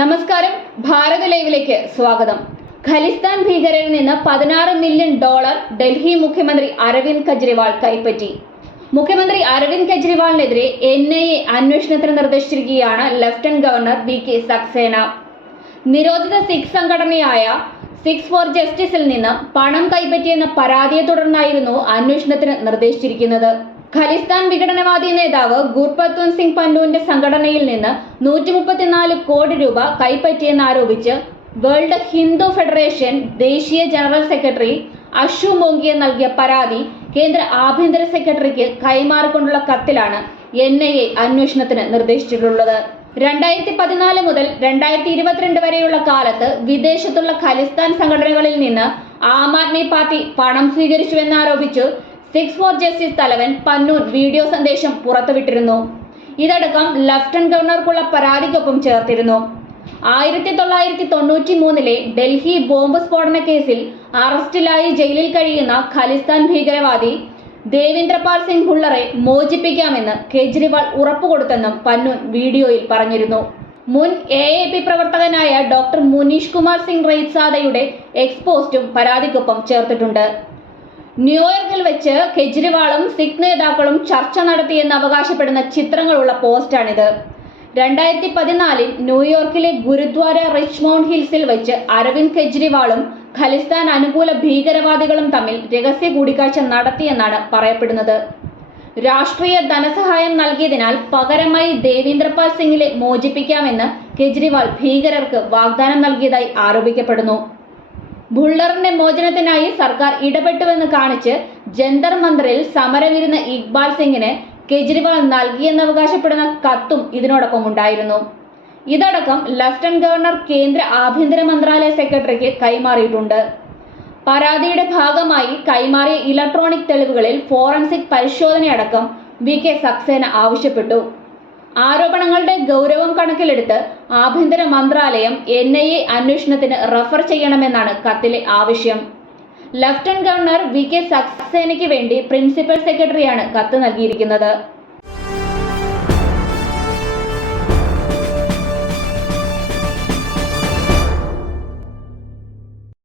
നമസ്കാരം, ഭാരത് ലൈവിലേക്ക് സ്വാഗതം. ഖലിസ്ഥാൻ ഭീകരരിൽ നിന്ന് $16 മില്യൺ ഡൽഹി മുഖ്യമന്ത്രി അരവിന്ദ് കെജ്രിവാൾ കൈപ്പറ്റി. മുഖ്യമന്ത്രി അരവിന്ദ് കെജ്രിവാളിനെതിരെ NIA അന്വേഷണത്തിന് നിർദ്ദേശിച്ചിരിക്കുകയാണ് ലഫ്റ്റനന്റ് ഗവർണർ VK സക്സേന. നിരോധിത സിഖ് സംഘടനയായ സിഖ്സ് ഫോർ ജസ്റ്റിസിൽ നിന്ന് പണം കൈപ്പറ്റിയെന്ന പരാതിയെ തുടർന്നായിരുന്നു അന്വേഷണത്തിന് നിർദ്ദേശിച്ചിരിക്കുന്നത്. ഖലിസ്ഥാൻ വിഘടനവാദി നേതാവ് ഗുർപത്വന്ത് സിംഗ് പന്നുവിന്റെ സംഘടനയിൽ നിന്ന് 134 കോടി രൂപ കൈപ്പറ്റിയെന്നാരോപിച്ച് വേൾഡ് ഹിന്ദു ഫെഡറേഷൻ ദേശീയ ജനറൽ സെക്രട്ടറി അഷു മോംഗിയ നൽകിയ പരാതി കേന്ദ്ര ആഭ്യന്തര സെക്രട്ടറിക്ക് കൈമാറിക്കൊണ്ടുള്ള കത്തിലാണ് NIA അന്വേഷണത്തിന് നിർദ്ദേശിച്ചിട്ടുള്ളത്. 2014 മുതൽ 2022 വരെയുള്ള കാലത്ത് വിദേശത്തുള്ള ഖലിസ്ഥാൻ സംഘടനകളിൽ നിന്ന് ആം ആദ്മി പാർട്ടി പണം സ്വീകരിച്ചുവെന്നാരോപിച്ചു സിഖ്സ് ഫോർ ജസ്റ്റിസ് തലവൻ പന്നൂൻ വീഡിയോ സന്ദേശം പുറത്തുവിട്ടിരുന്നു. ഇതടക്കം ലഫ്റ്റനന്റ് ഗവർണർക്കുള്ള പരാതിക്കൊപ്പം ചേർത്തിരുന്നു. 1993 ഡൽഹി ബോംബ് സ്ഫോടന കേസിൽ അറസ്റ്റിലായി ജയിലിൽ കഴിയുന്ന ഖലിസ്ഥാൻ ഭീകരവാദി ദേവിന്ദ്രപാൽ സിംഗ് ഭുള്ളറെ മോചിപ്പിക്കാമെന്ന് കെജ്രിവാൾ ഉറപ്പുകൊടുത്തെന്നും പന്നൂൻ വീഡിയോയിൽ പറഞ്ഞിരുന്നു. മുൻ AAP പ്രവർത്തകനായ ഡോക്ടർ മുനീഷ് കുമാർ സിംഗ് റെയ്സാദയുടെ എക്സ്പോസ്റ്റും പരാതിക്കൊപ്പം ചേർത്തിട്ടുണ്ട്. ന്യൂയോർക്കിൽ വെച്ച് കെജ്രിവാളും സിഖ് നേതാക്കളും ചർച്ച നടത്തിയെന്ന് അവകാശപ്പെടുന്ന ചിത്രങ്ങളുള്ള പോസ്റ്റാണിത്. 2014 ന്യൂയോർക്കിലെ ഗുരുദ്വാര റിച്ച്മൗണ്ട് ഹിൽസിൽ വെച്ച് അരവിന്ദ് കെജ്രിവാളും ഖലിസ്ഥാൻ അനുകൂല ഭീകരവാദികളും തമ്മിൽ രഹസ്യ കൂടിക്കാഴ്ച നടത്തിയെന്നാണ് പറയപ്പെടുന്നത്. രാഷ്ട്രീയ ധനസഹായം നൽകിയതിനാൽ പകരമായി ദേവിന്ദ്രപാൽ സിംഗിനെ മോചിപ്പിക്കാമെന്ന് കെജ്രിവാൾ ഭീകരർക്ക് വാഗ്ദാനം നൽകിയതായി ആരോപിക്കപ്പെടുന്നു. ഭുള്ളറിന്റെ മോചനത്തിനായി സർക്കാർ ഇടപെട്ടുവെന്ന് കാണിച്ച് ജന്തർ മന്ദറിൽ സമരമിരുന്ന ഇക്ബാൽ സിംഗിന് കെജ്രിവാൾ നൽകിയെന്നവകാശപ്പെടുന്ന കത്തും ഇതിനോടൊപ്പം ഉണ്ടായിരുന്നു. ഇതടക്കം ലഫ്റ്റനന്റ് ഗവർണർ കേന്ദ്ര ആഭ്യന്തര മന്ത്രാലയ സെക്രട്ടറിക്ക് കൈമാറിയിട്ടുണ്ട്. പരാതിയുടെ ഭാഗമായി കൈമാറിയ ഇലക്ട്രോണിക് തെളിവുകളിൽ ഫോറൻസിക് പരിശോധനയടക്കം VK സക്സേന ആവശ്യപ്പെട്ടു. ആരോപണങ്ങളുടെ ഗൗരവം കണക്കിലെടുത്ത് ആഭ്യന്തര മന്ത്രാലയം NIA അന്വേഷണത്തിന് റഫർ ചെയ്യണമെന്നാണ് കത്തിലെ ആവശ്യം. ലഫ്റ്റനന്റ് ഗവർണർ VK സക്സേനയ്ക്ക് വേണ്ടി പ്രിൻസിപ്പൽ സെക്രട്ടറിയാണ് കത്ത് നൽകിയിരിക്കുന്നത്.